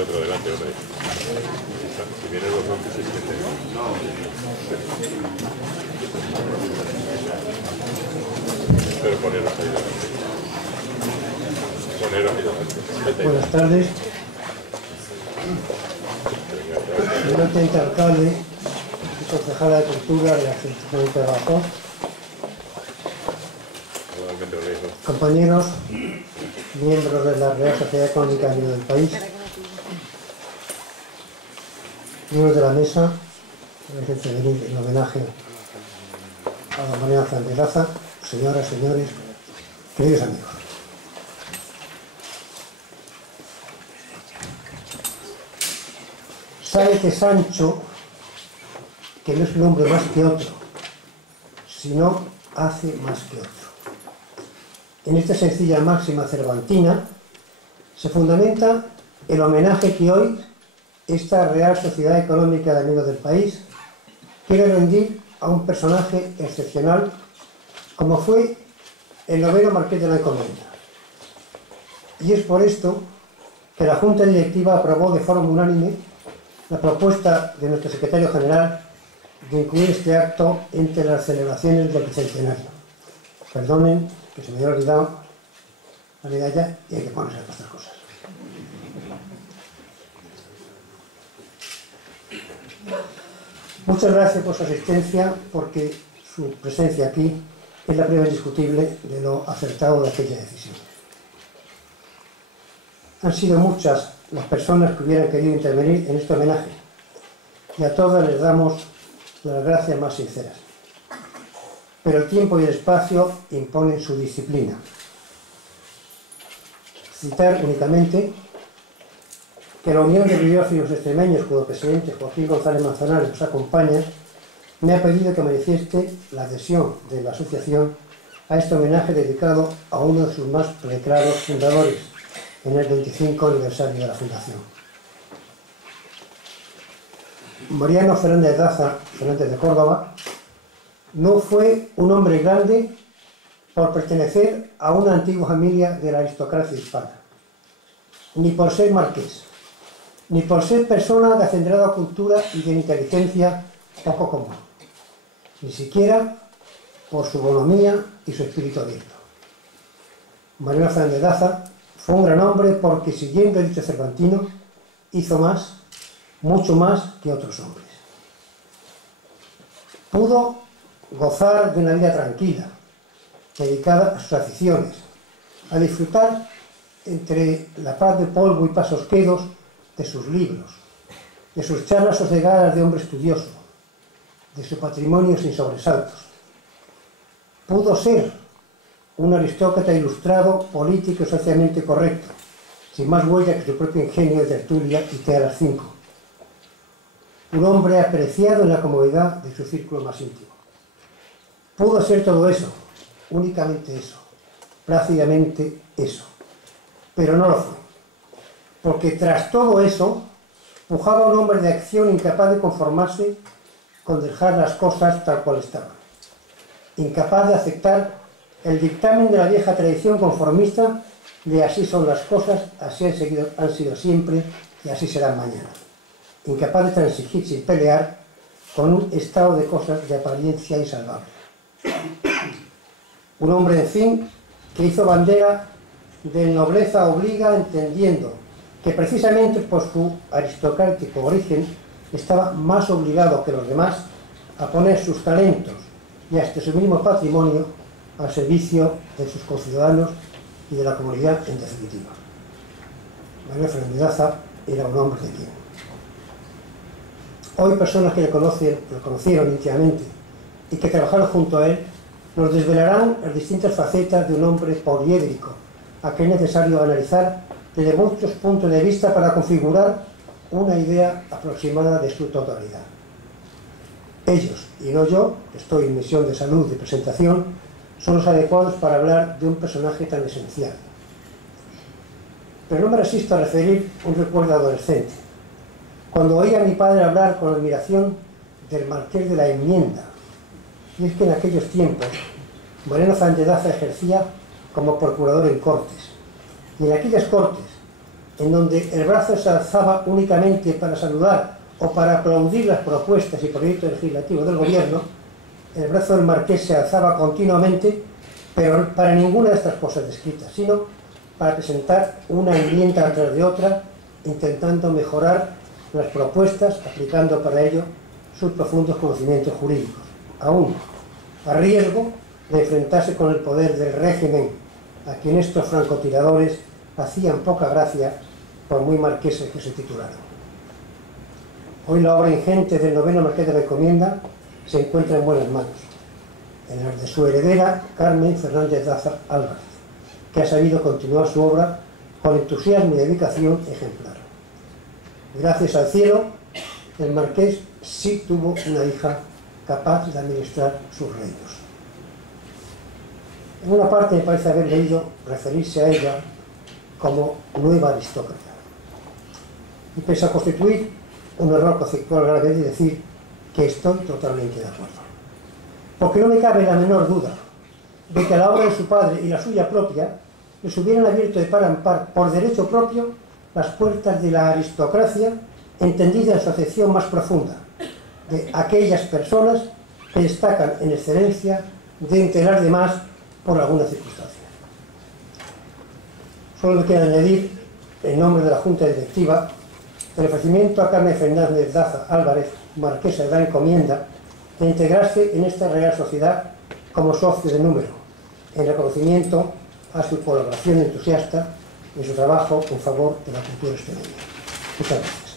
otro delante, hombre. Si vienen los 11, se siente. Pero poneros ahí delante. Poneros ahí delante. Buenas tardes. Señor teniente alcalde y concejala de Cultura de la Asociación de Trabajo. Compañeros, miembros de la Real Sociedad Económica a nivel del país, miembros de la mesa, voy a intervenir en homenaje a don Mariano Fernández de Daza, señoras, señores, queridos amigos. Sabe que Sancho, que no es un hombre más que otro, sino hace más que otro. En esta sencilla máxima cervantina se fundamenta el homenaje que hoy esta Real Sociedad Económica de Amigos del País quiere rendir a un personaje excepcional como fue el noveno Marqués de la Encomienda. Y es por esto que la Junta Directiva aprobó de forma unánime la propuesta de nuestro secretario general de incluir este acto entre las celebraciones del bicentenario. Perdonen que se me había olvidado la medalla y hay que ponerse a estas cosas. Muchas gracias por su asistencia, porque su presencia aquí es la prueba indiscutible de lo acertado de aquella decisión. Han sido muchas las personas que hubieran querido intervenir en este homenaje y a todas les damos las gracias más sinceras. Pero el tiempo y el espacio imponen su disciplina. Citar únicamente que la Unión de Bibliófilos Extremeños, cuyo presidente Joaquín González Manzanares nos acompaña, me ha pedido que manifieste la adhesión de la asociación a este homenaje dedicado a uno de sus más preclaros fundadores en el 25 aniversario de la fundación. Mariano Fernández Daza, Fernández de Córdoba, no fue un hombre grande por pertenecer a una antigua familia de la aristocracia hispana, ni por ser marqués, ni por ser persona de acendrada cultura y de inteligencia poco común, ni siquiera por su bonomía y su espíritu abierto. Mariano Fernández Daza fue un gran hombre porque, siguiendo el dicho cervantino, hizo más, mucho más que otros hombres. Pudo gozar de una vida tranquila, dedicada a sus aficiones, a disfrutar entre la paz de polvo y pasos quedos de sus libros, de sus charlas sosegadas de hombre estudioso, de su patrimonio sin sobresaltos. Pudo ser un aristócrata ilustrado, político y socialmente correcto, sin más huella que su propio ingenio de tertulia y té a las 5. Un hombre apreciado en la comodidad de su círculo más íntimo. Pudo ser todo eso, únicamente eso, plácidamente eso, pero no lo fue, porque tras todo eso pujaba un hombre de acción incapaz de conformarse con dejar las cosas tal cual estaban, incapaz de aceptar el dictamen de la vieja tradición conformista de así son las cosas, así han sido siempre y así serán mañana, incapaz de transigir sin pelear con un estado de cosas de apariencia insalvable. Un hombre, en fin, que hizo bandera de nobleza obliga, entendiendo que precisamente por su aristocrático origen estaba más obligado que los demás a poner sus talentos y hasta su mismo patrimonio al servicio de sus conciudadanos y de la comunidad en definitiva. Mariano Fernández Daza era un hombre de bien. Hoy personas que lo conocieron íntimamente y que trabajaron junto a él nos desvelarán las distintas facetas de un hombre poliédrico, a que es necesario analizar desde muchos puntos de vista para configurar una idea aproximada de su totalidad. Ellos, y no yo, que estoy en misión de salud y presentación, son los adecuados para hablar de un personaje tan esencial. Pero no me resisto a referir un recuerdo adolescente, cuando oí a mi padre hablar con admiración del Marqués de la Enmienda. Y es que en aquellos tiempos Mariano Fernández Daza ejercía como procurador en Cortes, y en aquellas Cortes en donde el brazo se alzaba únicamente para saludar o para aplaudir las propuestas y proyectos legislativos del gobierno, el brazo del marqués se alzaba continuamente, pero para ninguna de estas cosas descritas, sino para presentar una enmienda tras de otra, intentando mejorar las propuestas, aplicando para ello sus profundos conocimientos jurídicos, aún a riesgo de enfrentarse con el poder del régimen, a quien estos francotiradores hacían poca gracia, por muy marqueses que se titularan. Hoy la obra ingente del noveno marqués de la Encomienda se encuentra en buenas manos, en las de su heredera Carmen Fernández Daza Álvarez, que ha sabido continuar su obra con entusiasmo y dedicación ejemplar. Gracias al cielo, el marqués sí tuvo una hija capaz de administrar sus reinos. En una parte me parece haber leído referirse a ella como nueva aristócrata. Y pese a constituir un error conceptual grave de decir que estoy totalmente de acuerdo. Porque no me cabe la menor duda de que a la obra de su padre y la suya propia les hubieran abierto de par en par, por derecho propio, las puertas de la aristocracia, entendida en su acepción más profunda, de aquellas personas que destacan en excelencia de entre las demás por alguna circunstancia. Solo me queda añadir, en nombre de la Junta Directiva, el ofrecimiento a Carmen Fernández Daza Álvarez, marquesa de la Encomienda, de integrarse en esta Real Sociedad como socio de número, en reconocimiento a su colaboración entusiasta y su trabajo en favor de la cultura extremeña. Muchas gracias.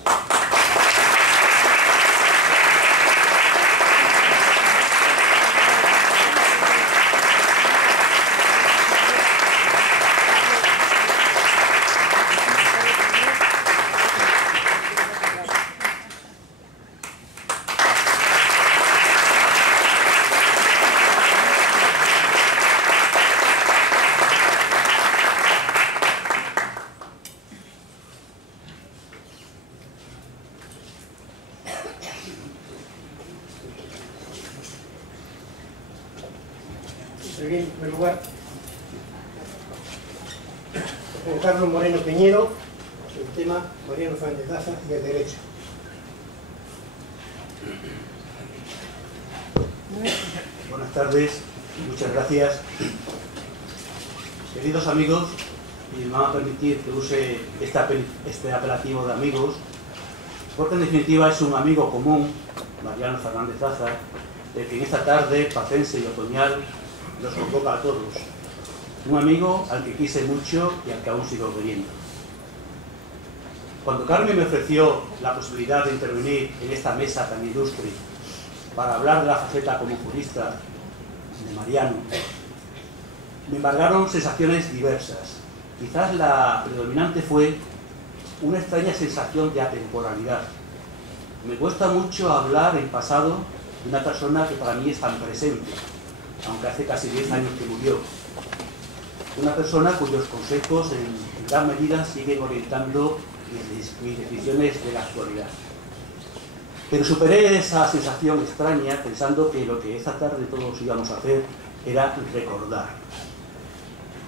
En primer lugar, con Carlos Moreno Peñero, el tema Mariano Fernández Daza y el derecho. Buenas tardes, muchas gracias. Queridos amigos, y me van a permitir que use este apelativo de amigos, porque en definitiva es un amigo común, Mariano Fernández Daza, de que en esta tarde pacense y otoñal los convoca a todos. Un amigo al que quise mucho y al que aún sigo queriendo. Cuando Carmen me ofreció la posibilidad de intervenir en esta mesa tan ilustre para hablar de la faceta como jurista de Mariano, me embargaron sensaciones diversas. Quizás la predominante fue una extraña sensación de atemporalidad. Me cuesta mucho hablar en pasado de una persona que para mí es tan presente, aunque hace casi 10 años que murió. Una persona cuyos consejos en gran medida siguen orientando mis decisiones de la actualidad. Pero superé esa sensación extraña pensando que lo que esta tarde todos íbamos a hacer era recordar.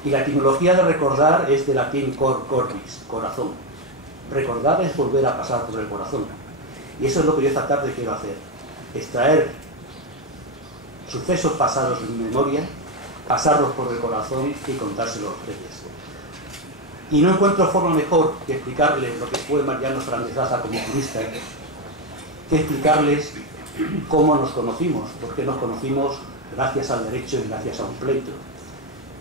Y la etimología de recordar es del latín cor corpus, corazón. Recordar es volver a pasar por el corazón. Y eso es lo que yo esta tarde quiero hacer. Extraer sucesos pasados en mi memoria, pasarlos por el corazón y contárselos a ustedes. Y no encuentro forma mejor que explicarles lo que fue Mariano Fernández Daza como jurista, que explicarles cómo nos conocimos, porque nos conocimos gracias al derecho y gracias a un pleito.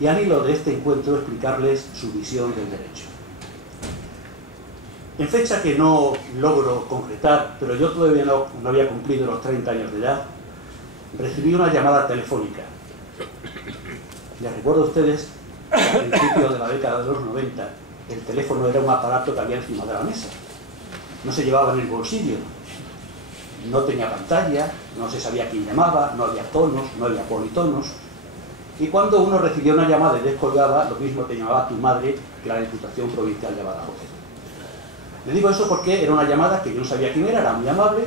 Y al hilo de este encuentro explicarles su visión del derecho. En fecha que no logro concretar, pero yo todavía no había cumplido los 30 años de edad, recibí una llamada telefónica. Les recuerdo a ustedes, al principio de la década de los 90, el teléfono era un aparato que había encima de la mesa. No se llevaba en el bolsillo, no tenía pantalla, no se sabía quién llamaba, no había tonos, no había politonos. Y cuando uno recibía una llamada y descolgaba, lo mismo te llamaba tu madre que la Diputación Provincial de Badajoz. Le digo eso porque era una llamada que yo no sabía quién era muy amable,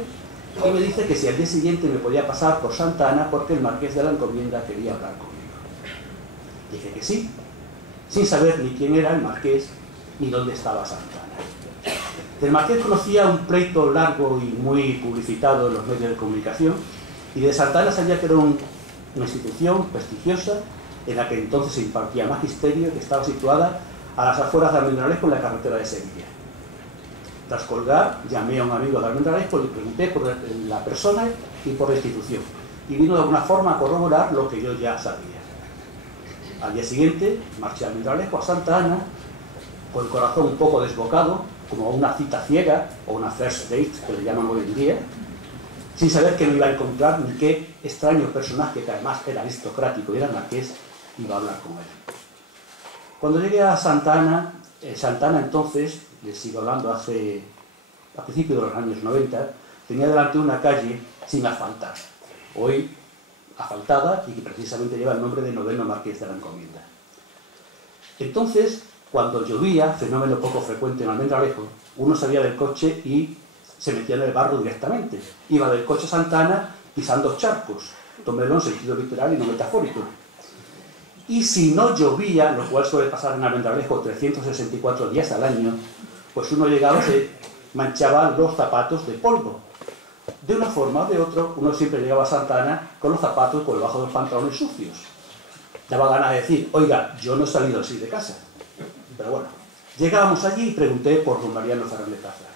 y me dice que si al día siguiente me podía pasar por Santa Ana porque el marqués de la Encomienda quería hablar conmigo. Dije que sí, sin saber ni quién era el marqués ni dónde estaba Santa Ana. Del Marqués conocía un pleito largo y muy publicitado en los medios de comunicación, y de Santa Ana sabía que era una institución prestigiosa en la que entonces se impartía magisterio, que estaba situada a las afueras de Almendralejo, en la carretera de Sevilla. Tras colgar, llamé a un amigo de Almendralejo y le pregunté por la persona y por la institución, y vino de alguna forma a corroborar lo que yo ya sabía. Al día siguiente marché a Almendralejo, a Santa Ana, con el corazón un poco desbocado, como una cita ciega o una first date, que le llaman hoy en día, sin saber que me iba a encontrar ni qué extraño personaje, que además era aristocrático y era marqués, iba a hablar con él. Cuando llegué a Santa Ana entonces, les sigo hablando a principios de los años 90, tenía delante una calle sin asfaltar, hoy asfaltada, y que precisamente lleva el nombre de Noveno Marqués de la Encomienda. Entonces, cuando llovía, fenómeno poco frecuente en Almendralejo, uno salía del coche y se metía en el barro directamente. Iba del coche a Santa Ana pisando charcos, tómelo en sentido literal y no metafórico. Y si no llovía, lo cual suele pasar en Almendralejo 364 días al año, pues uno llegaba y se manchaba los zapatos de polvo. De una forma o de otra, uno siempre llegaba a Santa Ana con los zapatos por debajo de los pantalones sucios. Daba ganas de decir, oiga, yo no he salido así de casa. Pero bueno, llegábamos allí y pregunté por don Mariano Fernández Cazar.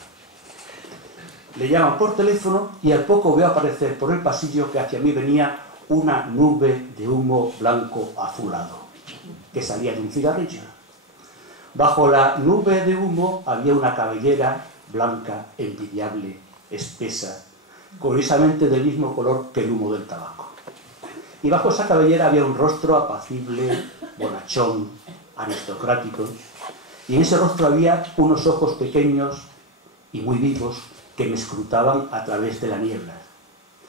Le llaman por teléfono y al poco veo aparecer por el pasillo que hacia mí venía una nube de humo blanco azulado, que salía de un cigarrillo. Bajo la nube de humo había una cabellera blanca, envidiable, espesa, curiosamente del mismo color que el humo del tabaco. Y bajo esa cabellera había un rostro apacible, bonachón, aristocrático, y en ese rostro había unos ojos pequeños y muy vivos que me escrutaban a través de la niebla,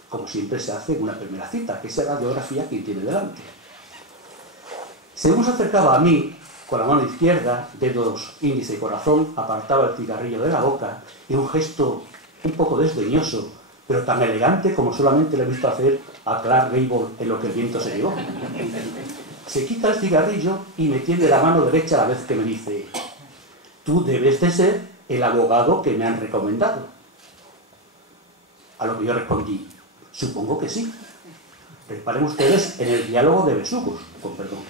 como siempre se hace en una primera cita, que es la radiografía que tiene delante. Según se acercaba a mí, con la mano izquierda, dedos índice y corazón, apartaba el cigarrillo de la boca y un gesto un poco desdeñoso, pero tan elegante como solamente le he visto hacer a Clark Gable en Lo que el viento se llevó. Se quita el cigarrillo y me tiende la mano derecha a la vez que me dice: tú debes de ser el abogado que me han recomendado. A lo que yo respondí: supongo que sí. Reparen ustedes en el diálogo de besugos, con perdón.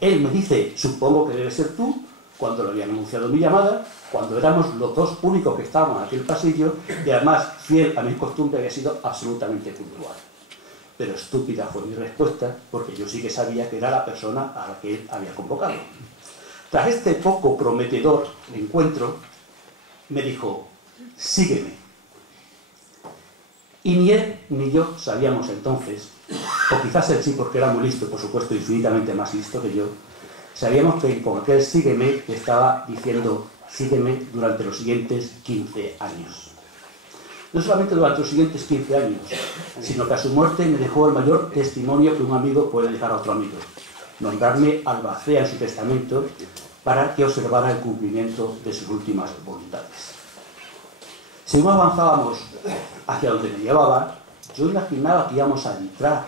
Él me dice: supongo que debes ser tú, cuando le habían anunciado mi llamada, cuando éramos los dos únicos que estábamos en aquel pasillo, y además, fiel a mi costumbre, había sido absolutamente puntual. Pero estúpida fue mi respuesta, porque yo sí que sabía que era la persona a la que él había convocado. Tras este poco prometedor encuentro, me dijo: sígueme. Y ni él ni yo sabíamos entonces, o quizás él sí porque era muy listo, por supuesto, infinitamente más listo que yo, sabíamos que con aquel sígueme le estaba diciendo sígueme durante los siguientes 15 años. No solamente durante los siguientes 15 años, sino que a su muerte me dejó el mayor testimonio que un amigo puede dejar a otro amigo: nombrarme albacea en su testamento para que observara el cumplimiento de sus últimas voluntades. Según avanzábamos hacia donde me llevaba, yo imaginaba que íbamos a entrar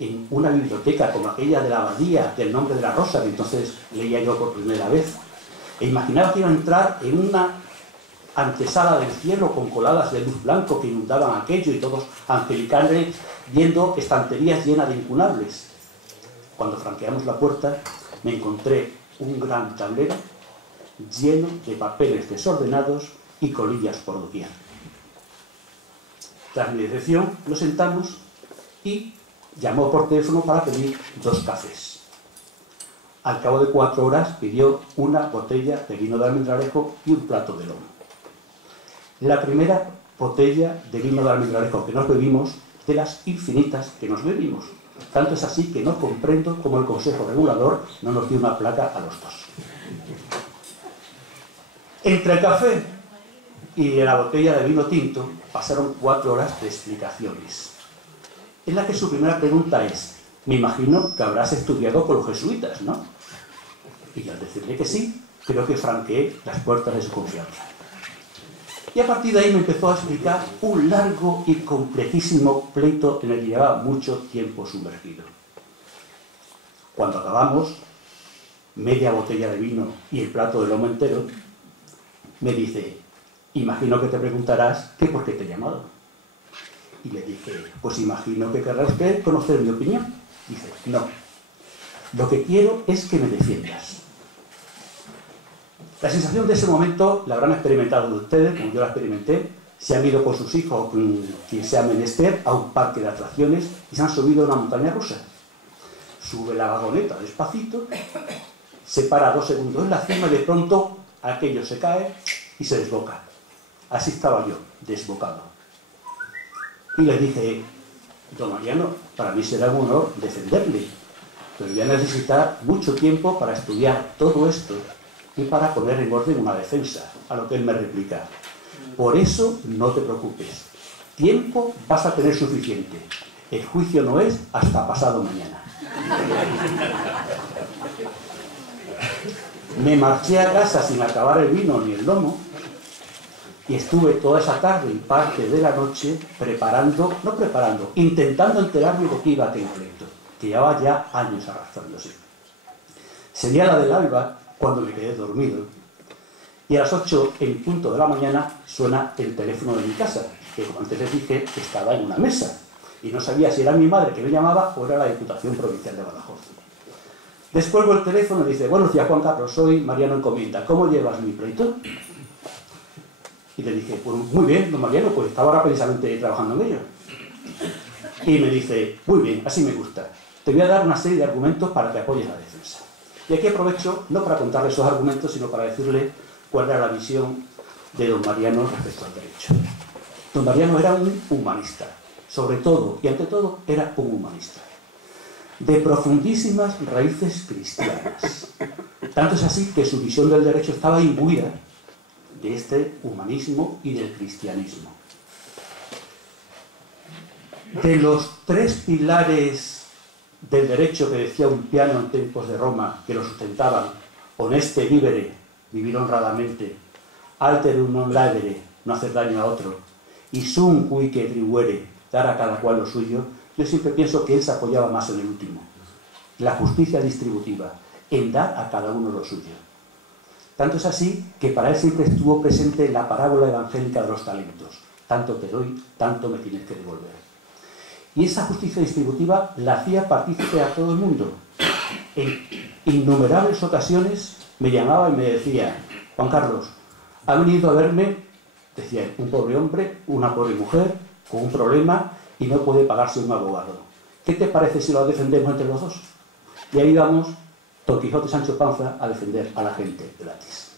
en una biblioteca como aquella de la abadía del Nombre de la Rosa, que entonces leía yo por primera vez, e imaginaba que iba a entrar en una antesala del cielo con coladas de luz blanco que inundaban aquello y todos angelicales viendo estanterías llenas de incunables. Cuando franqueamos la puerta me encontré un gran tablero lleno de papeles desordenados y colillas por doquier. Tras mi decepción nos sentamos y llamó por teléfono para pedir 2 cafés. Al cabo de 4 horas pidió una botella de vino de Almendralejo y un plato de lomo. La primera botella de vino de Almendralejo que nos bebimos, de las infinitas que nos bebimos. Tanto es así que no comprendo cómo el Consejo Regulador no nos dio una placa a los dos. Entre el café y la botella de vino tinto pasaron 4 horas de explicaciones, en la que su primera pregunta es: me imagino que habrás estudiado con los jesuitas, ¿no? Y al decirle que sí, creo que franqueé las puertas de su confianza. Y a partir de ahí me empezó a explicar un largo y complejísimo pleito en el que llevaba mucho tiempo sumergido. Cuando acabamos, media botella de vino y el plato de lomo entero, me dice, imagino que te preguntarás que por qué te he llamado. Y le dije, pues imagino que querrá usted conocer mi opinión. Dice, no, lo que quiero es que me defiendas. La sensación de ese momento la habrán experimentado ustedes, como yo la experimenté, se han ido con sus hijos, quien sea menester, a un parque de atracciones y se han subido a una montaña rusa. Sube la vagoneta despacito, se para 2 segundos en la cima y de pronto aquello se cae y se desboca. Así estaba yo, desbocado. Y le dije, don Mariano, para mí será un honor defenderle, pero voy a necesitar mucho tiempo para estudiar todo esto y para poner en orden una defensa, a lo que él me replica. Por eso no te preocupes, tiempo vas a tener suficiente. El juicio no es hasta pasado mañana. Me marché a casa sin acabar el vino ni el lomo y estuve toda esa tarde y parte de la noche intentando enterarme de qué iba aquel pleito, que llevaba ya años arrastrándose. Sería la del alba cuando me quedé dormido y a las 8 en punto de la mañana suena el teléfono de mi casa, que como antes les dije estaba en una mesa y no sabía si era mi madre que me llamaba o era la Diputación Provincial de Badajoz. Descuelgo el teléfono y dice, buenos días Juan Carlos, soy Mariano Encomienda, ¿cómo llevas mi pleito? Y le dije, pues muy bien, don Mariano, pues estaba ahora precisamente trabajando en ello. Y me dice, muy bien, así me gusta, te voy a dar una serie de argumentos para que apoyes la defensa. Y aquí aprovecho, no para contarle esos argumentos, sino para decirle cuál era la visión de don Mariano respecto al derecho. Don Mariano era un humanista, sobre todo y ante todo era un humanista, de profundísimas raíces cristianas. Tanto es así que su visión del derecho estaba imbuida de este humanismo y del cristianismo. De los 3 pilares del derecho que decía un piano en tiempos de Roma, que lo sustentaban, honeste vivere, vivir honradamente, alterum non laedere, no hacer daño a otro, y sum cuique tribuere, dar a cada cual lo suyo, yo siempre pienso que él se apoyaba más en el último, la justicia distributiva, en dar a cada uno lo suyo. Tanto es así que para él siempre estuvo presente la parábola evangélica de los talentos, tanto te doy, tanto me tienes que devolver. Y esa justicia distributiva la hacía partícipe a todo el mundo. En innumerables ocasiones me llamaba y me decía, Juan Carlos, ha venido a verme, decía, un pobre hombre, una pobre mujer, con un problema y no puede pagarse un abogado. ¿Qué te parece si lo defendemos entre los dos? Y ahí vamos, Don Quijote y Sancho Panza, a defender a la gente gratis.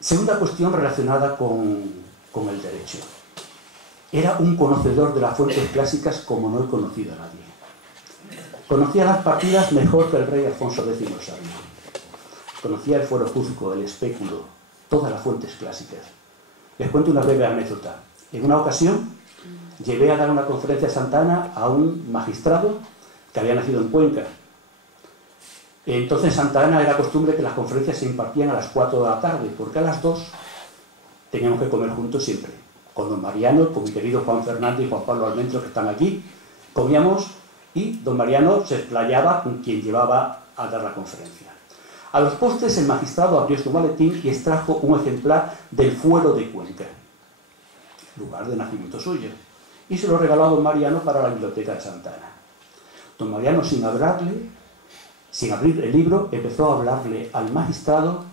Segunda cuestión relacionada con el derecho. Era un conocedor de las fuentes clásicas como no he conocido a nadie. Conocía las partidas mejor que el rey Alfonso X el Sabio. Conocía el fuero juzgo, el espéculo, todas las fuentes clásicas. Les cuento una breve anécdota. En una ocasión llevé a dar una conferencia a Santa Ana a un magistrado que había nacido en Cuenca. Entonces en Santa Ana era costumbre que las conferencias se impartían a las 4 de la tarde, porque a las 2 teníamos que comer juntos siempre. Con don Mariano, con mi querido Juan Fernández y Juan Pablo Almendro, que están aquí, comíamos y don Mariano se explayaba con quien llevaba a dar la conferencia. A los postres el magistrado abrió su maletín y extrajo un ejemplar del Fuero de Cuenca, lugar de nacimiento suyo, y se lo regaló a don Mariano para la biblioteca de Santa Ana. Don Mariano, sin abrir el libro, empezó a hablarle al magistrado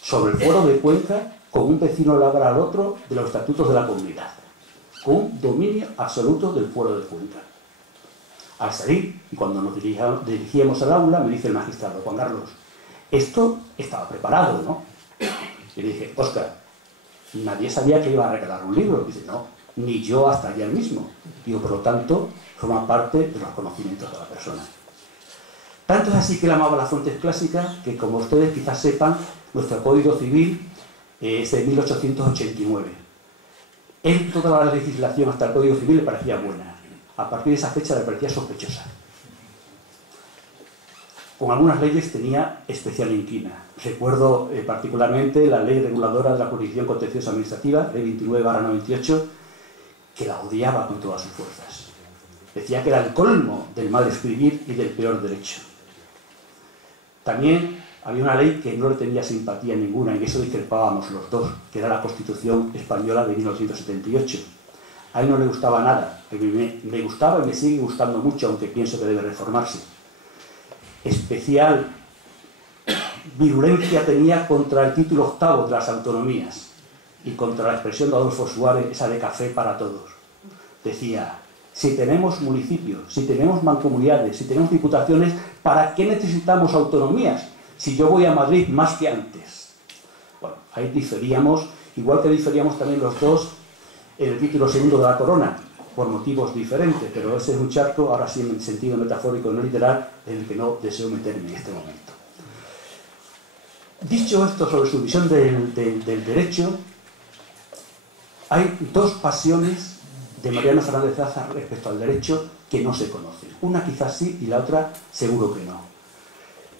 sobre el Fuero de Cuenca, con un vecino labra al otro de los estatutos de la comunidad, con un dominio absoluto del Fuero de Cuenca. Al salir, y cuando nos dirigíamos al aula, me dice el magistrado, Juan Carlos, esto estaba preparado, ¿no? Y le dije, Óscar, nadie sabía que iba a regalar un libro. Dice, no, ni yo hasta ayer mismo. Digo, por lo tanto, forma parte de los conocimientos de la persona. Tanto es así que él amaba las fuentes clásicas, que como ustedes quizás sepan, nuestro Código Civil es de 1889. Él toda la legislación hasta el Código Civil le parecía buena. A partir de esa fecha le parecía sospechosa. Con algunas leyes tenía especial inquina. Recuerdo particularmente la ley reguladora de la jurisdicción contenciosa administrativa, ley 29/98, que la odiaba con todas sus fuerzas. Decía que era el colmo del mal escribir y del peor derecho. También había una ley que no le tenía simpatía ninguna, y en eso discrepábamos los dos, que era la Constitución Española de 1978. A él no le gustaba nada, me gustaba y me sigue gustando mucho, aunque pienso que debe reformarse. Especial virulencia tenía contra el título octavo de las autonomías y contra la expresión de Adolfo Suárez, esa de café para todos. Decía, si tenemos municipios, si tenemos mancomunidades, si tenemos diputaciones, ¿para qué necesitamos autonomías? Si yo voy a Madrid más que antes. Bueno, ahí diferíamos, igual que diferíamos también los dos en el título segundo de la corona, por motivos diferentes, pero ese es un charco, ahora sí en sentido metafórico, no literal, en el que no deseo meterme en este momento. Dicho esto sobre su visión del derecho, hay dos pasiones de Mariano Fernández Zaza respecto al derecho que no se conocen. Una quizás sí y la otra seguro que no.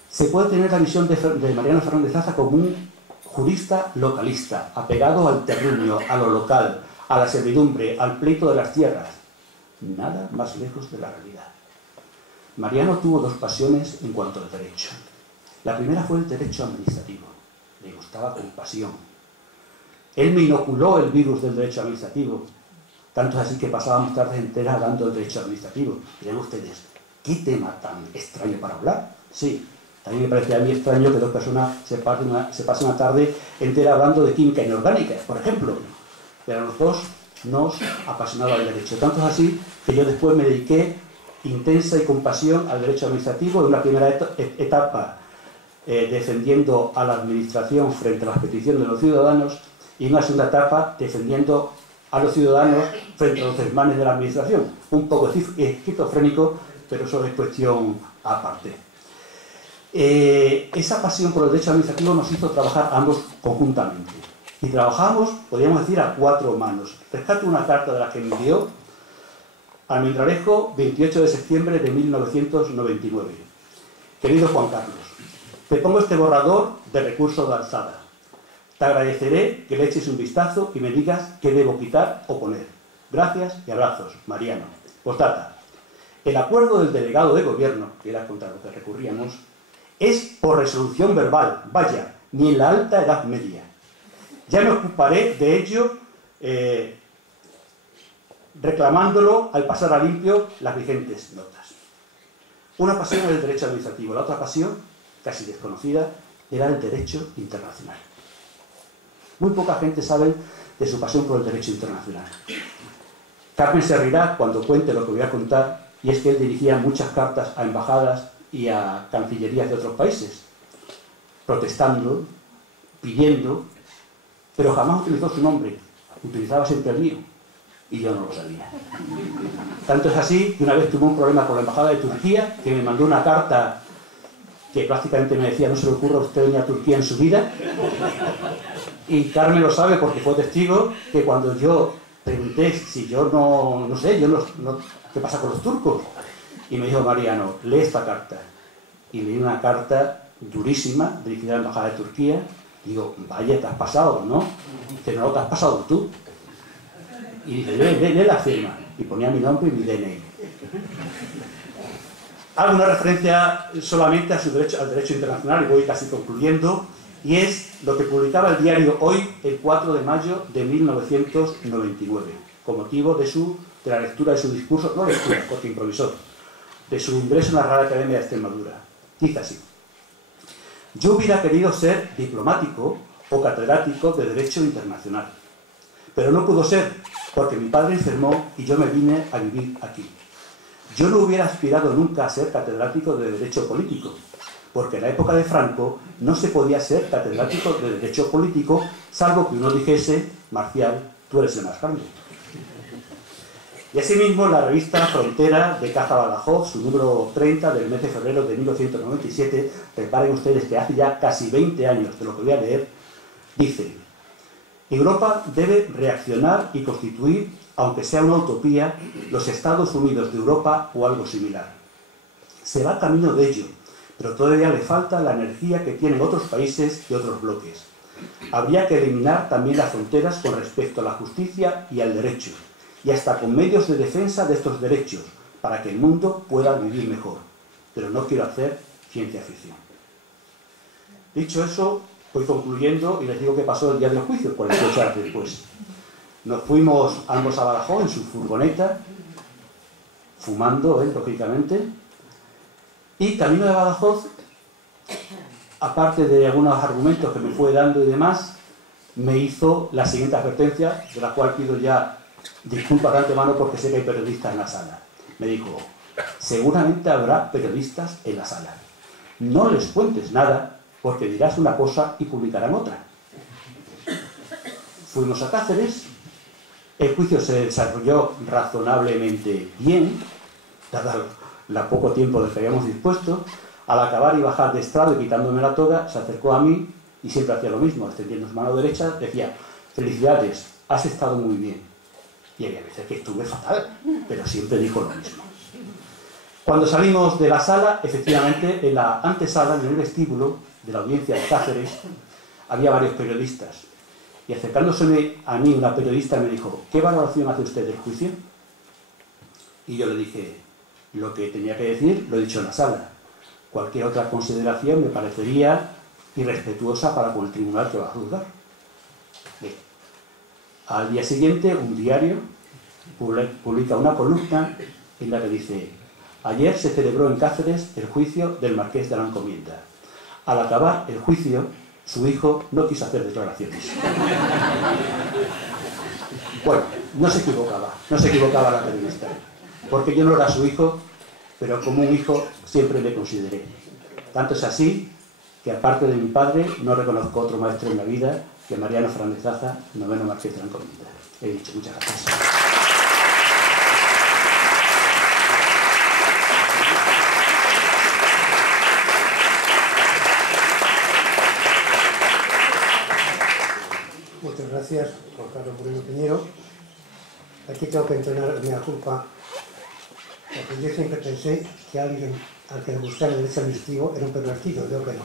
Se puede tener la visión de Mariano Fernández Zaza como un jurista localista, apegado al terruño, a lo local, a la servidumbre, al pleito de las tierras. Nada más lejos de la realidad. Mariano tuvo dos pasiones en cuanto al derecho. La primera fue el derecho administrativo. Le gustaba con pasión. Él me inoculó el virus del derecho administrativo. Tanto es así que pasábamos tardes enteras hablando del derecho administrativo. Dirán ustedes, ¿qué tema tan extraño para hablar? Sí, también me parecía a mí extraño que dos personas se pasen una tarde entera hablando de química inorgánica, por ejemplo. Pero a los dos nos apasionaba el derecho. Tanto es así que yo después me dediqué intensa y con pasión al derecho administrativo en una primera etapa defendiendo a la administración frente a las peticiones de los ciudadanos y en una segunda etapa defendiendo a los ciudadanos frente a los desmanes de la administración. Un poco esquizofrénico, pero eso es cuestión aparte. Esa pasión por el derecho administrativo nos hizo trabajar ambos conjuntamente. Y trabajamos, podríamos decir, a cuatro manos. Rescato una carta de la que me envió Almendralejo, 28 de septiembre de 1999. Querido Juan Carlos, te pongo este borrador de recurso de alzada. Te agradeceré que le eches un vistazo y me digas qué debo quitar o poner. Gracias y abrazos, Mariano. Postdata. El acuerdo del delegado de gobierno, que era contra lo que recurríamos, es por resolución verbal, vaya, ni en la alta Edad Media. Ya me ocuparé de ello reclamándolo al pasar a limpio las vigentes notas. Una pasión era el derecho administrativo, la otra pasión, casi desconocida, era el derecho internacional. Muy poca gente sabe de su pasión por el derecho internacional. Carmen se reirá cuando cuente lo que voy a contar, y es que él dirigía muchas cartas a embajadas y a cancillerías de otros países, protestando, pidiendo, pero jamás utilizó su nombre, utilizaba siempre el mío, y yo no lo sabía. Tanto es así que una vez tuve un problema con la embajada de Turquía, que me mandó una carta que prácticamente me decía, no se le ocurra a usted venir a Turquía en su vida, y Carmen lo sabe porque fue testigo que cuando yo pregunté si yo no sé, ¿qué pasa con los turcos? Y me dijo, Mariano, lee esta carta. Y leí una carta durísima dirigida a la embajada de Turquía. Digo, vaya, te has pasado, ¿no? Dice, no, te has pasado tú. Y dice, lee la firma. Y ponía mi nombre y mi DNI. Hago una referencia solamente a al derecho internacional y voy casi concluyendo. Y es lo que publicaba el diario Hoy el 4 de mayo de 1999, con motivo de la lectura de su discurso, no lectura, porque improvisó, de su ingreso en la Real Academia de Extremadura. Dice así: yo hubiera querido ser diplomático o catedrático de Derecho Internacional, pero no pudo ser, porque mi padre enfermó y yo me vine a vivir aquí. Yo no hubiera aspirado nunca a ser catedrático de Derecho Político, porque en la época de Franco no se podía ser catedrático de Derecho Político, salvo que uno dijese, Marcial, tú eres el más grande. Y asimismo, la revista Frontera de Caja Badajoz, su número 30 del mes de febrero de 1997, reparen ustedes que hace ya casi 20 años de lo que voy a leer, dice: Europa debe reaccionar y constituir, aunque sea una utopía, los Estados Unidos de Europa o algo similar. Se va camino de ello, pero todavía le falta la energía que tienen otros países y otros bloques. Habría que eliminar también las fronteras con respecto a la justicia y al derecho, y hasta con medios de defensa de estos derechos, para que el mundo pueda vivir mejor. Pero no quiero hacer ciencia ficción. Dicho eso, voy concluyendo y les digo qué pasó el día del juicio, 48 horas después. Nos fuimos ambos a Badajoz en su furgoneta, fumando, lógicamente, y camino de Badajoz, aparte de algunos argumentos que me fue dando y demás, me hizo la siguiente advertencia, de la cual pido ya disculpas de antemano porque sé que hay periodistas en la sala. Me dijo: seguramente habrá periodistas en la sala. No les cuentes nada porque dirás una cosa y publicarán otra. Fuimos a Cáceres, el juicio se desarrolló razonablemente bien, dado el poco tiempo del que habíamos dispuesto. Al acabar y bajar de estrado y quitándome la toga, se acercó a mí y siempre hacía lo mismo, extendiendo su mano derecha, decía: felicidades, has estado muy bien. Y había veces que estuve fatal, pero siempre dijo lo mismo. Cuando salimos de la sala, efectivamente, en la antesala, en el vestíbulo de la audiencia de Cáceres, había varios periodistas. Y acercándose a mí una periodista me dijo: ¿qué valoración hace usted del juicio? Y yo le dije: lo que tenía que decir lo he dicho en la sala. Cualquier otra consideración me parecería irrespetuosa para con el tribunal que va a juzgar. Bien. Al día siguiente, un diario publica una columna en la que dice: ayer se celebró en Cáceres el juicio del marqués de la Encomienda. Al acabar el juicio, su hijo no quiso hacer declaraciones. Bueno, no se equivocaba la periodista, porque yo no era su hijo, pero como un hijo siempre le consideré. Tanto es así que, aparte de mi padre, no reconozco otro maestro en la vida que Mariano Fernández Zaza, noveno marqués de la Encomienda. He dicho, muchas gracias. Muchas gracias, Juan Carlos Moreno Piñero. Aquí tengo que entrenar mi culpa, porque yo siempre pensé que alguien al que le gustara el derecho administrativo era un pervertido, yo que no.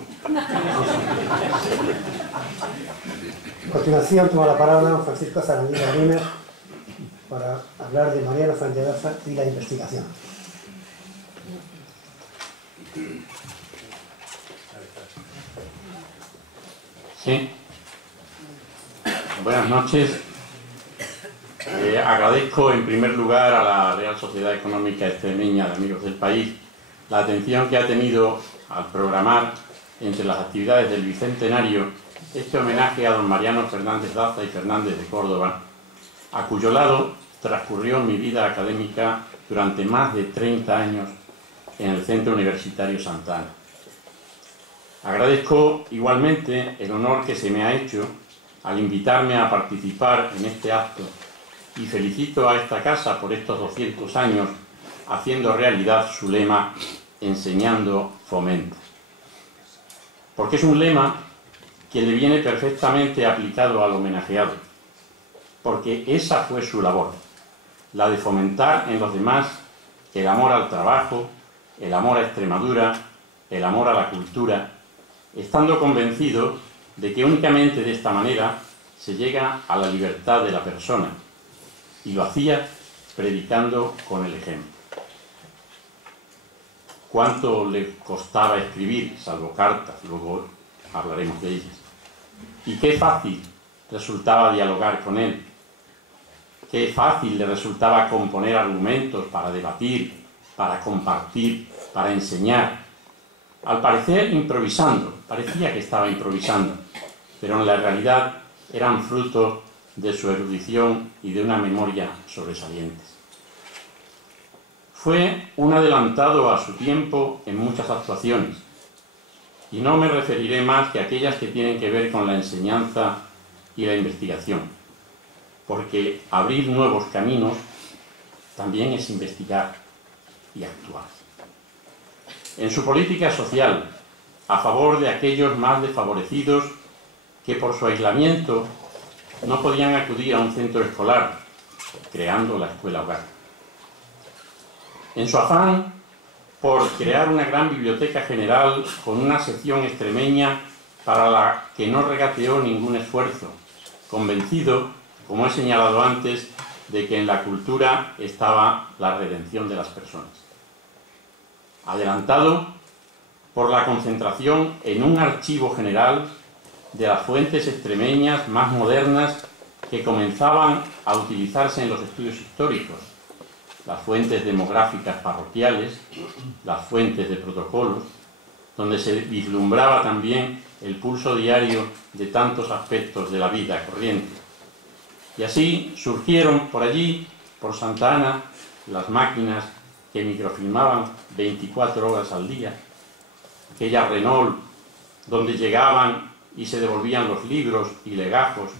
A continuación toma la palabra Francisco Zarandiga Riner para hablar de Mariano Fernández Zaza y la investigación. Sí. Buenas noches. Agradezco en primer lugar a la Real Sociedad Económica Extremeña de Amigos del País la atención que ha tenido al programar entre las actividades del Bicentenario este homenaje a don Mariano Fernández Zaza y Fernández de Córdoba, a cuyo lado transcurrió mi vida académica durante más de 30 años en el Centro Universitario Santa Ana. Agradezco igualmente el honor que se me ha hecho al invitarme a participar en este acto y felicito a esta casa por estos 200 años haciendo realidad su lema enseñando fomenta. Porque es un lema que le viene perfectamente aplicado al homenajeado, porque esa fue su labor, la de fomentar en los demás el amor al trabajo, el amor a Extremadura, el amor a la cultura, estando convencido de que únicamente de esta manera se llega a la libertad de la persona, y lo hacía predicando con el ejemplo. ¿Cuánto le costaba escribir, salvo cartas? Luego hablaremos de ellas. Y qué fácil resultaba dialogar con él. Qué fácil le resultaba componer argumentos para debatir, para compartir, para enseñar. Al parecer improvisando, parecía que estaba improvisando, pero en la realidad eran fruto de su erudición y de una memoria sobresalientes. Fue un adelantado a su tiempo en muchas actuaciones, y no me referiré más que a aquellas que tienen que ver con la enseñanza y la investigación, porque abrir nuevos caminos también es investigar y actuar. En su política social, a favor de aquellos más desfavorecidos que por su aislamiento no podían acudir a un centro escolar, creando la escuela hogar. En su afán por crear una gran biblioteca general con una sección extremeña para la que no regateó ningún esfuerzo, convencido, como he señalado antes, de que en la cultura estaba la redención de las personas. Adelantado por la concentración en un archivo general de las fuentes extremeñas más modernas que comenzaban a utilizarse en los estudios históricos, las fuentes demográficas parroquiales, las fuentes de protocolos, donde se vislumbraba también el pulso diario de tantos aspectos de la vida corriente. Y así surgieron por allí, por Santa Ana, las máquinas que microfilmaban 24 horas al día, aquella Renault donde llegaban y se devolvían los libros y legajos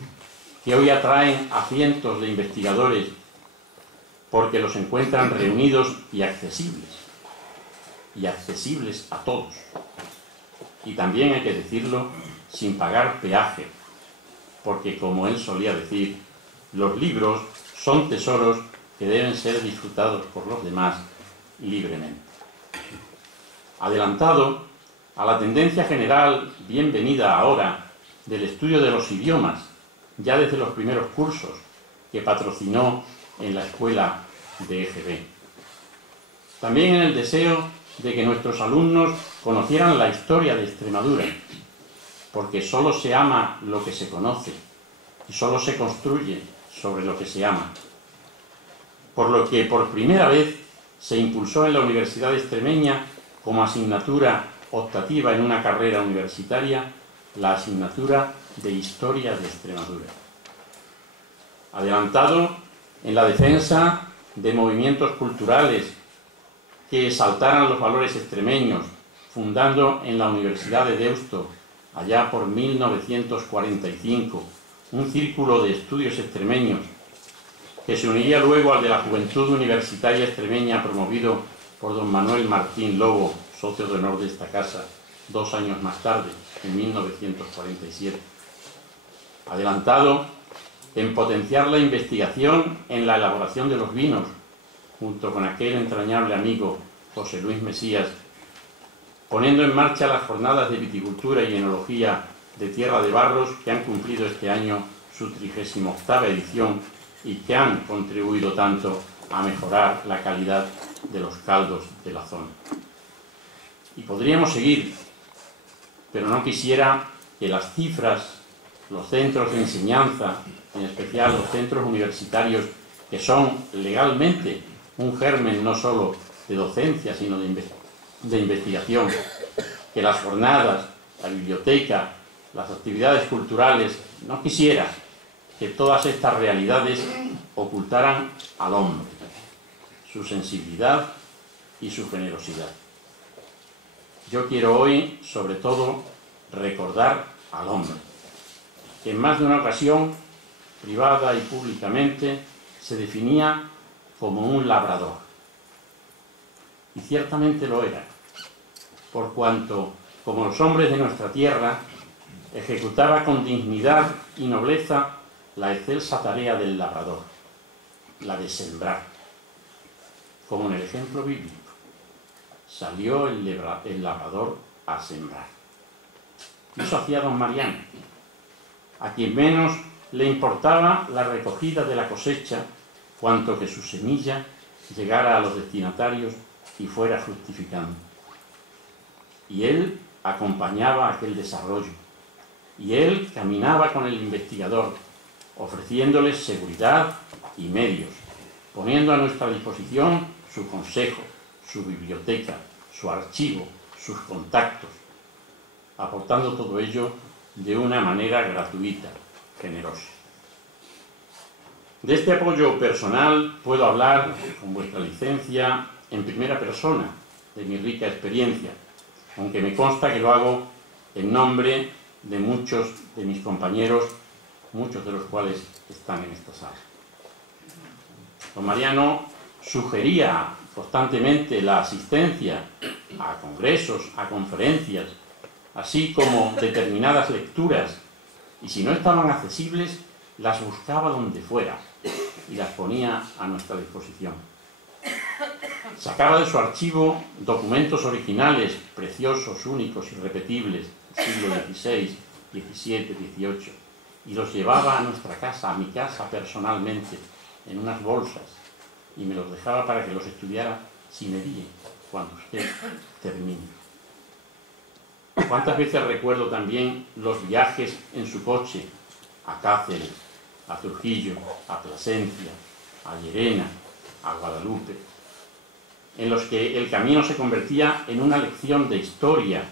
que hoy atraen a cientos de investigadores porque los encuentran reunidos y accesibles a todos. Y también hay que decirlo, sin pagar peaje, porque como él solía decir, los libros son tesoros que deben ser disfrutados por los demás libremente. Adelantado a la tendencia general, bienvenida ahora, del estudio de los idiomas, ya desde los primeros cursos que patrocinó en la escuela de EGB. También en el deseo de que nuestros alumnos conocieran la historia de Extremadura, porque solo se ama lo que se conoce y solo se construye sobre lo que se ama. Por lo que por primera vez se impulsó en la Universidad Extremeña como asignatura optativa en una carrera universitaria la asignatura de Historia de Extremadura. Adelantado en la defensa de movimientos culturales que exaltaran los valores extremeños, fundando en la Universidad de Deusto, allá por 1945, un círculo de estudios extremeños que se uniría luego al de la Juventud Universitaria Extremeña promovido por don Manuel Martín Lobo, socio de honor de esta casa, 2 años más tarde, en 1947. Adelantado en potenciar la investigación en la elaboración de los vinos, junto con aquel entrañable amigo José Luis Mesías, poniendo en marcha las jornadas de viticultura y enología de Tierra de Barros que han cumplido este año su 38ª edición y que han contribuido tanto a mejorar la calidad de los caldos de la zona. Y podríamos seguir, pero no quisiera que las cifras, los centros de enseñanza, en especial los centros universitarios, que son legalmente un germen no solo de docencia, sino de investigación, que las jornadas, la biblioteca, las actividades culturales, no quisiera que todas estas realidades ocultaran al hombre, su sensibilidad y su generosidad. Yo quiero hoy, sobre todo, recordar al hombre, que en más de una ocasión, privada y públicamente, se definía como un labrador. Y ciertamente lo era, por cuanto, como los hombres de nuestra tierra, ejecutaba con dignidad y nobleza la excelsa tarea del labrador, la de sembrar. Como en el ejemplo bíblico, salió el labrador a sembrar. Eso hacía don Mariano, a quien menos le importaba la recogida de la cosecha, cuanto que su semilla llegara a los destinatarios y fuera fructificando. Y él acompañaba aquel desarrollo, y él caminaba con el investigador, ofreciéndoles seguridad y medios, poniendo a nuestra disposición su consejo, su biblioteca, su archivo, sus contactos, aportando todo ello de una manera gratuita, generosa. De este apoyo personal puedo hablar, con vuestra licencia, en primera persona, de mi rica experiencia, aunque me consta que lo hago en nombre de muchos de mis compañeros, muchos de los cuales están en esta sala. Don Mariano sugería constantemente la asistencia a congresos, a conferencias, así como determinadas lecturas, y si no estaban accesibles, las buscaba donde fuera y las ponía a nuestra disposición. Sacaba de su archivo documentos originales, preciosos, únicos, irrepetibles, del siglo XVI, XVII, XVIII, y los llevaba a nuestra casa, a mi casa personalmente, en unas bolsas, y me los dejaba para que los estudiara sin medida cuando usted termine. ¿Cuántas veces recuerdo también los viajes en su coche a Cáceres, a Trujillo, a Plasencia, a Llerena, a Guadalupe, en los que el camino se convertía en una lección de historia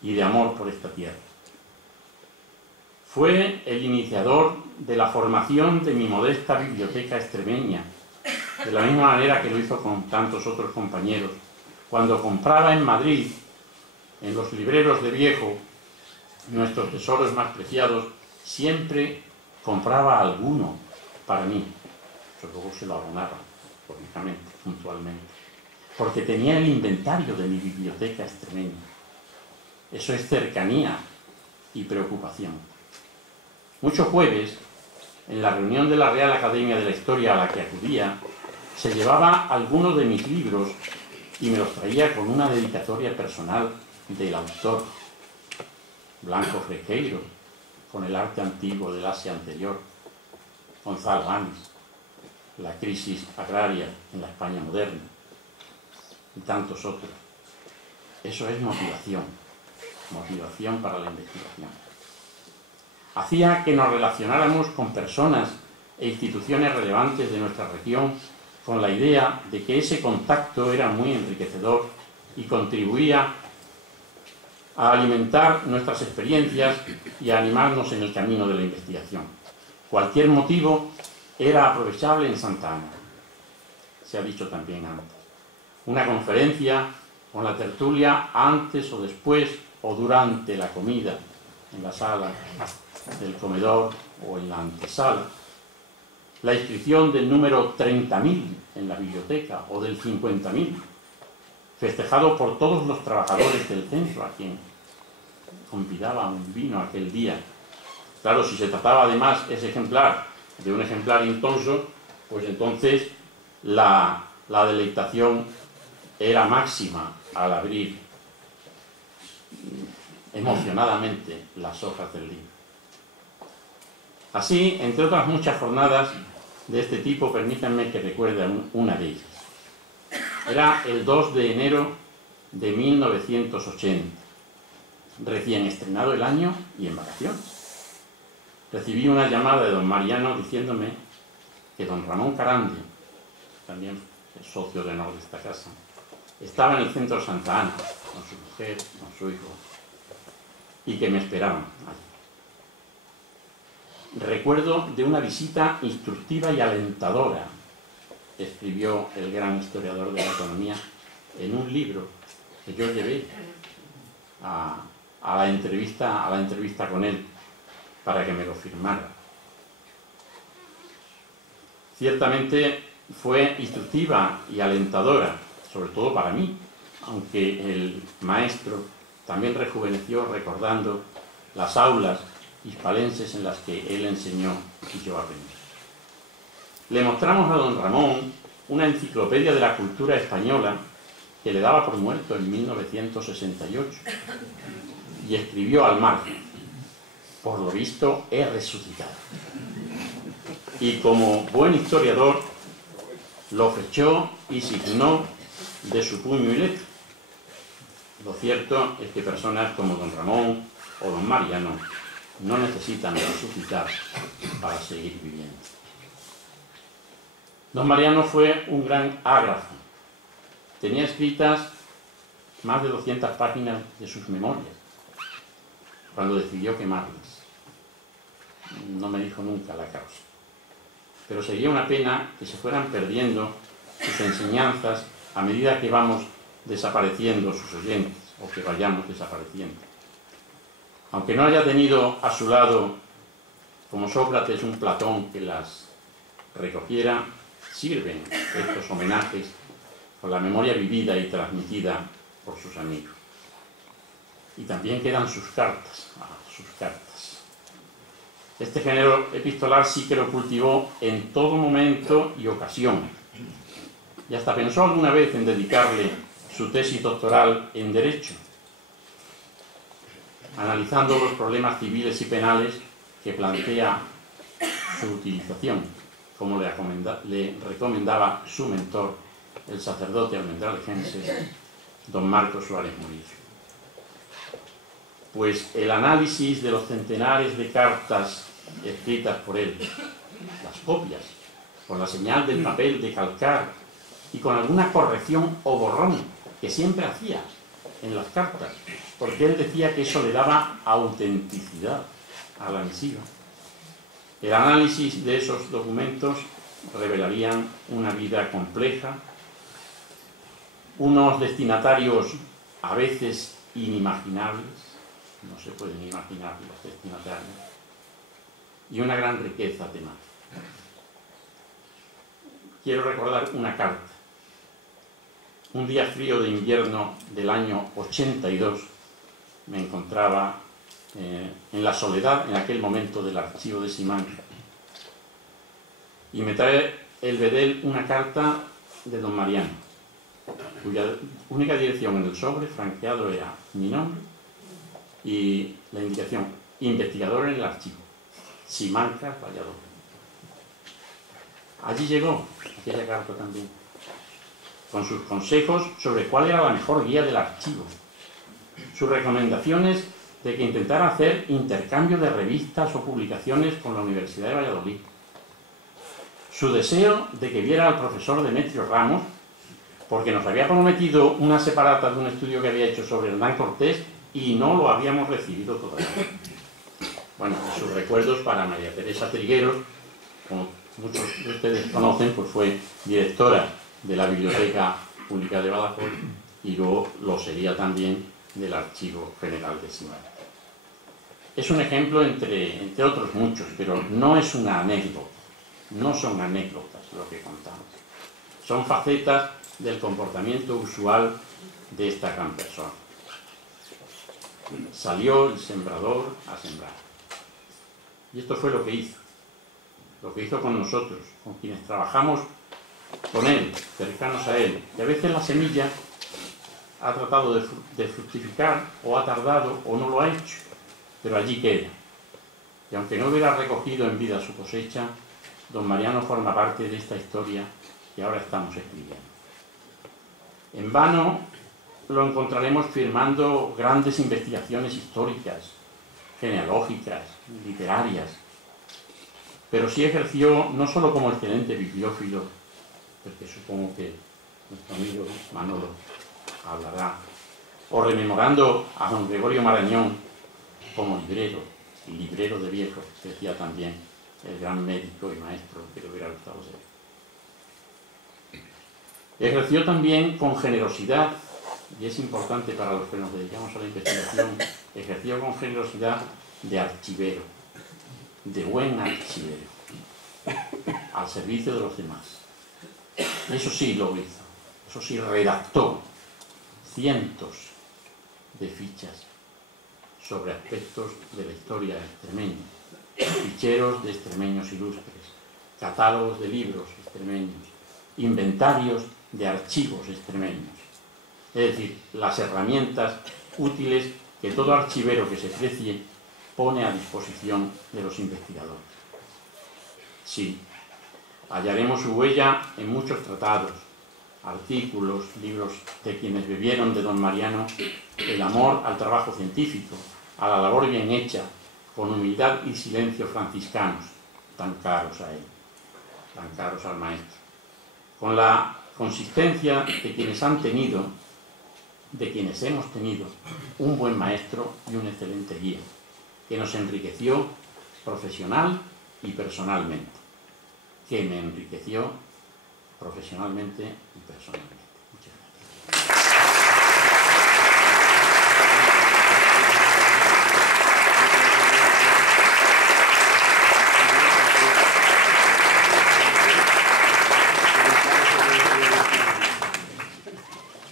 y de amor por esta tierra? Fue el iniciador de la formación de mi modesta biblioteca extremeña, de la misma manera que lo hizo con tantos otros compañeros, cuando compraba en Madrid, en los libreros de viejo, nuestros tesoros más preciados, siempre compraba alguno para mí. Yo luego se lo abonaba, lógicamente, puntualmente, porque tenía el inventario de mi biblioteca extremeña. Eso es cercanía y preocupación. Muchos jueves, en la reunión de la Real Academia de la Historia a la que acudía, se llevaba algunos de mis libros y me los traía con una dedicatoria personal del autor. Blanco Frequeiro, con el arte antiguo del Asia anterior. Gonzalo Ames, la crisis agraria en la España moderna. Y tantos otros. Eso es motivación. Motivación para la investigación. Hacía que nos relacionáramos con personas e instituciones relevantes de nuestra región con la idea de que ese contacto era muy enriquecedor y contribuía a alimentar nuestras experiencias y a animarnos en el camino de la investigación. Cualquier motivo era aprovechable en Santa Ana. Se ha dicho también antes. Una conferencia con la tertulia antes o después o durante la comida, en la sala del comedor o en la antesala. La inscripción del número 30.000 en la biblioteca o del 50.000, festejado por todos los trabajadores del centro a quien convidaba un vino aquel día. Claro, si se trataba además ese ejemplar de un ejemplar intonso, pues entonces la deleitación era máxima al abrir emocionadamente las hojas del libro. Así, entre otras muchas jornadas de este tipo, permítanme que recuerde una de ellas. Era el 2 de enero de 1980, recién estrenado el año y en vacaciones. Recibí una llamada de don Mariano diciéndome que don Ramón Carande, también el socio de honor de esta casa, estaba en el centro Santa Ana con su mujer, con su hijo, y que me esperaban allí. Recuerdo de una visita instructiva y alentadora, escribió el gran historiador de la economía en un libro que yo llevé a la entrevista con él para que me lo firmara. Ciertamente fue instructiva y alentadora, sobre todo para mí, aunque el maestro también rejuveneció recordando las aulas hispalenses en las que él enseñó y yo aprendí. Le mostramos a don Ramón una enciclopedia de la cultura española que le daba por muerto en 1968 y escribió al margen: por lo visto he resucitado. Y como buen historiador lo fechó y signó de su puño y letra. Lo cierto es que personas como don Ramón o don Mariano no necesitan resucitar para seguir viviendo. Don Mariano fue un gran ágrafo. Tenía escritas más de 200 páginas de sus memorias cuando decidió quemarlas. No me dijo nunca la causa. Pero sería una pena que se fueran perdiendo sus enseñanzas a medida que vamos desapareciendo sus oyentes o que vayamos desapareciendo. Aunque no haya tenido a su lado, como Sócrates, un Platón que las recogiera, sirven estos homenajes con la memoria vivida y transmitida por sus amigos. Y también quedan sus cartas, Este género epistolar sí que lo cultivó en todo momento y ocasión. Y hasta pensó alguna vez en dedicarle su tesis doctoral en Derecho, analizando los problemas civiles y penales que plantea su utilización, como le recomendaba su mentor, el sacerdote almendralejense, don Marcos Suárez Murillo. pues el análisis de los centenares de cartas escritas por él, las copias, con la señal del papel de calcar y con alguna corrección o borrón que siempre hacía en las cartas, porque él decía que eso le daba autenticidad a la misiva. El análisis de esos documentos revelarían una vida compleja, unos destinatarios a veces inimaginables, no se pueden imaginar los destinatarios, y una gran riqueza temática. Quiero recordar una carta. Un día frío de invierno del año 82 me encontraba en la soledad en aquel momento del archivo de Simancas, y me trae el bedel una carta de don Mariano, cuya única dirección en el sobre franqueado era mi nombre y la indicación investigador en el archivo, Simancas, Valladolid. Allí llegó aquella carta también, con sus consejos sobre cuál era la mejor guía del archivo, sus recomendaciones de que intentara hacer intercambio de revistas o publicaciones con la Universidad de Valladolid, su deseo de que viera al profesor Demetrio Ramos, porque nos había prometido una separata de un estudio que había hecho sobre Hernán Cortés y no lo habíamos recibido todavía. Bueno, sus recuerdos para María Teresa Trigueros, como muchos de ustedes conocen, pues fue directora de la Biblioteca Pública de Badajoz y luego lo sería también del Archivo General de Simancas. Es un ejemplo entre otros muchos, pero no es una anécdota, no son anécdotas lo que contamos, son facetas del comportamiento usual de esta gran persona. Salió el sembrador a sembrar. Y esto fue lo que hizo con nosotros, con quienes trabajamos con él, cercanos a él. Y a veces la semilla ha tratado de fructificar, o ha tardado, o no lo ha hecho, pero allí queda. Y aunque no hubiera recogido en vida su cosecha, don Mariano forma parte de esta historia que ahora estamos escribiendo. En vano lo encontraremos firmando grandes investigaciones históricas, genealógicas, literarias, pero sí ejerció no solo como excelente bibliófilo, porque supongo que nuestro amigo Manolo hablará, o rememorando a don Gregorio Marañón como librero de viejos, decía también el gran médico y maestro que le hubiera gustado ser. Ejerció también con generosidad, y es importante para los que nos dedicamos a la investigación, ejerció con generosidad de archivero, de buen archivero, al servicio de los demás. Eso sí lo hizo, eso sí redactó cientos de fichas sobre aspectos de la historia extremeña, ficheros de extremeños ilustres, catálogos de libros extremeños, inventarios de archivos extremeños. Es decir, las herramientas útiles que todo archivero que se precie pone a disposición de los investigadores. Sí, hallaremos su huella en muchos tratados, artículos, libros de quienes bebieron de don Mariano el amor al trabajo científico, a la labor bien hecha, con humildad y silencio franciscanos, tan caros a él, tan caros al maestro, con la consistencia de quienes han tenido, de quienes hemos tenido, un buen maestro y un excelente guía, que nos enriqueció profesional y personalmente, que me enriqueció profesionalmente y personalmente.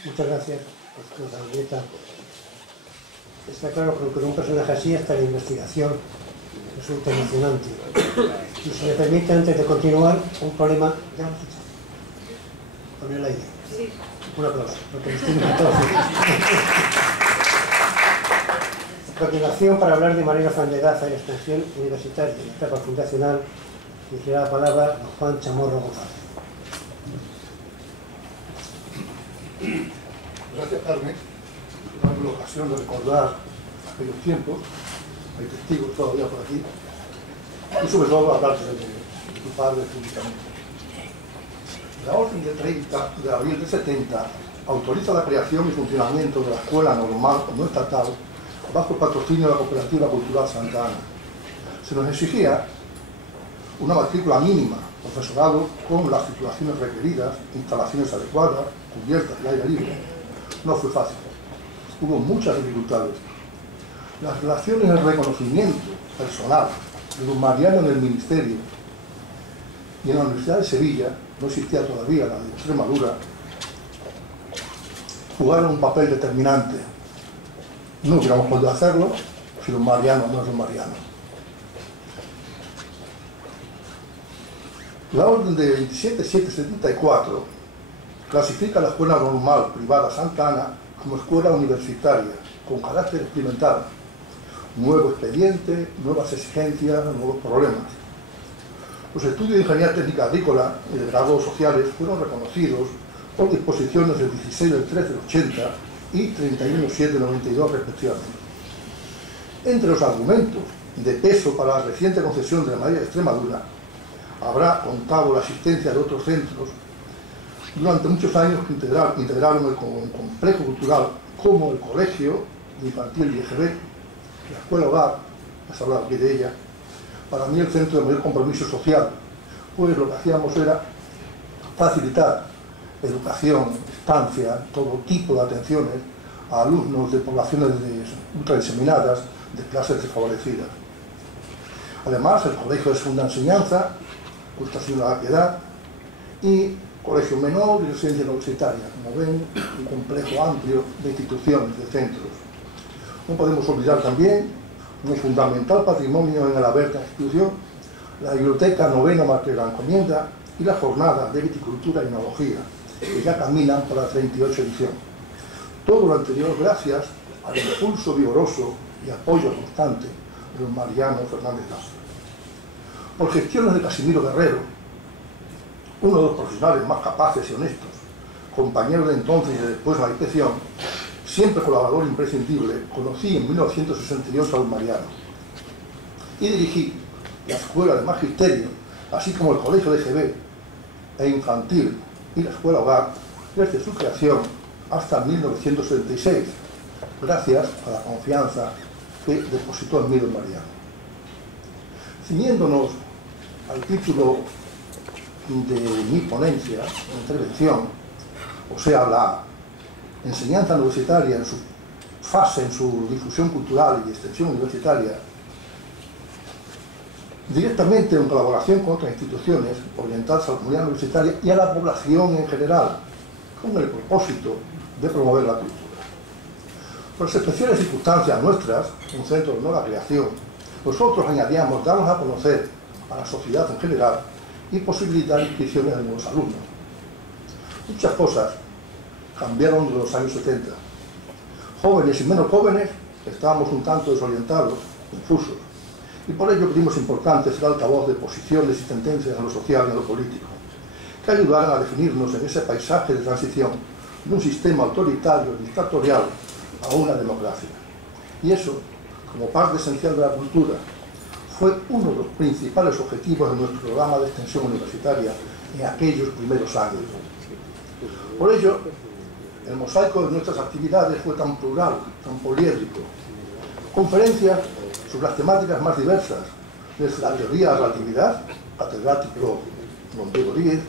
Muchas gracias. Muchas gracias por la Julieta. Está claro que con un personaje así hasta la investigación resulta emocionante. Y si me permite, antes de continuar, un problema. ¿Ya lo has hecho? Poner el aire. Sí. Un aplauso, porque me estoy encantado. A continuación, para hablar de Mariano Fandegaza y la extensión universitaria y la etapa fundacional, dirigirá la palabra don Juan Chamorro González. Gracias, Carmen, por darme la ocasión de recordar aquellos tiempos, hay testigos todavía por aquí, y sobre todo hablarte de tu padre públicamente. La orden de 30 de abril de 70 autoriza la creación y funcionamiento de la Escuela Normal no estatal bajo el patrocinio de la Cooperativa Cultural Santa Ana. Se nos exigía una matrícula mínima, profesorado con las titulaciones requeridas, instalaciones adecuadas, cubiertas y aire libre. No fue fácil. Hubo muchas dificultades. Las relaciones de reconocimiento personal de los marianos en el Ministerio y en la Universidad de Sevilla, no existía todavía la de Extremadura, jugaron un papel determinante. No hubiéramos podido hacerlo si los marianos no son marianos. La orden de 27774 clasifica la Escuela Normal Privada Santa Ana como escuela universitaria con carácter experimental, nuevo expediente, nuevas exigencias, nuevos problemas. Los estudios de Ingeniería Técnica Agrícola y de grados sociales fueron reconocidos por disposiciones del 16 del 3 del 80 y 31.7 del 92 respectivamente. Entre los argumentos de peso para la reciente concesión de la medalla de Extremadura, habrá contado la asistencia de otros centros durante muchos años que integraron el complejo cultural, como el Colegio Infantil de IGB, la Escuela Hogar, has hablado aquí de ella, para mí el centro de mayor compromiso social, pues lo que hacíamos era facilitar educación, estancia, todo tipo de atenciones a alumnos de poblaciones ultradiseminadas, de clases desfavorecidas. Además, el colegio de segunda enseñanza, Estación de la Piedad, y colegio menor y residencia universitaria, como ven, un complejo amplio de instituciones, de centros. No podemos olvidar también un fundamental patrimonio en el haber de la institución, la biblioteca novena Martín de la Encomienda y la jornada de viticultura y enología, que ya caminan por la 38 edición. Todo lo anterior gracias al impulso vigoroso y apoyo constante de don Mariano Fernández Lazo. Por gestiones de Casimiro Guerrero, uno de los profesionales más capaces y honestos, compañero de entonces y de después de la inspección, siempre colaborador imprescindible, conocí en 1968 a don Mariano y dirigí la Escuela de Magisterio, así como el Colegio de GB e Infantil y la Escuela Hogar desde su creación hasta 1976, gracias a la confianza que depositó en mí don Mariano. Ciñéndonos al título de mi ponencia, intervención, o sea, la enseñanza universitaria en su fase, en su difusión cultural y extensión universitaria, directamente en colaboración con otras instituciones orientadas a la comunidad universitaria y a la población en general, con el propósito de promover la cultura. Por las especiales circunstancias nuestras, un centro de nueva creación, nosotros añadíamos darnos a conocer a la sociedad en general y posibilitar inscripciones de nuevos alumnos. Muchas cosas cambiaron de los años 70. Jóvenes y menos jóvenes estábamos un tanto desorientados, confusos, y por ello creímos importante ser altavoz de posiciones y tendencias en lo social y en lo político, que ayudaran a definirnos en ese paisaje de transición de un sistema autoritario y dictatorial a una democracia. Y eso, como parte esencial de la cultura, fue uno de los principales objetivos de nuestro programa de extensión universitaria en aquellos primeros años. Por ello, el mosaico de nuestras actividades fue tan plural, tan poliédrico. Conferencias sobre las temáticas más diversas, desde la teoría de la relatividad, catedrático don Diego Díez,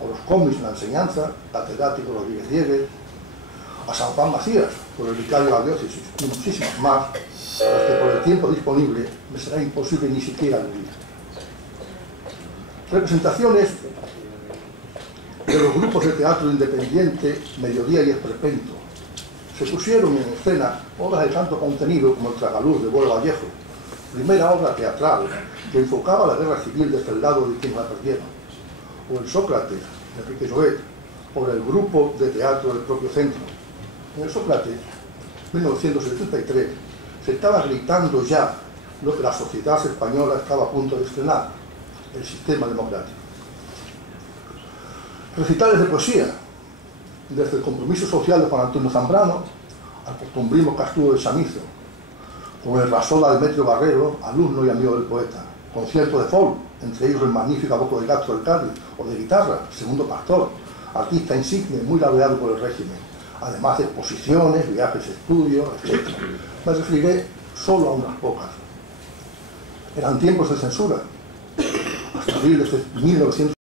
o los cómics en la enseñanza, catedrático Rodríguez Diegues, a San Juan Macías, por el vicario de la diócesis, y muchísimas más, a las que por el tiempo disponible me será imposible ni siquiera aludir. Representaciones de los grupos de teatro independiente, Mediodía y Esperpento. Se pusieron en escena obras de tanto contenido como El Tragaluz de Bolo Vallejo, primera obra teatral que enfocaba la guerra civil desde el lado de quienes la perdieron, o El Sócrates de Enrique Jovet, por el grupo de teatro del propio centro. En El Sócrates, 1973, se estaba gritando ya lo que la sociedad española estaba a punto de estrenar, el sistema democrático. Recitales de poesía, desde el compromiso social de Juan Antonio Zambrano al costumbrismo castudo de Chamizo, con el Rasola Demetrio Barrero, alumno y amigo del poeta, conciertos de folk, entre ellos el magnífico Voco de Castro del Cádiz, o de guitarra, Segundo Pastor, artista insigne muy laureado por el régimen, además de exposiciones, viajes, estudios, etc. Me referiré solo a unas pocas. Eran tiempos de censura. Hasta abril de 1900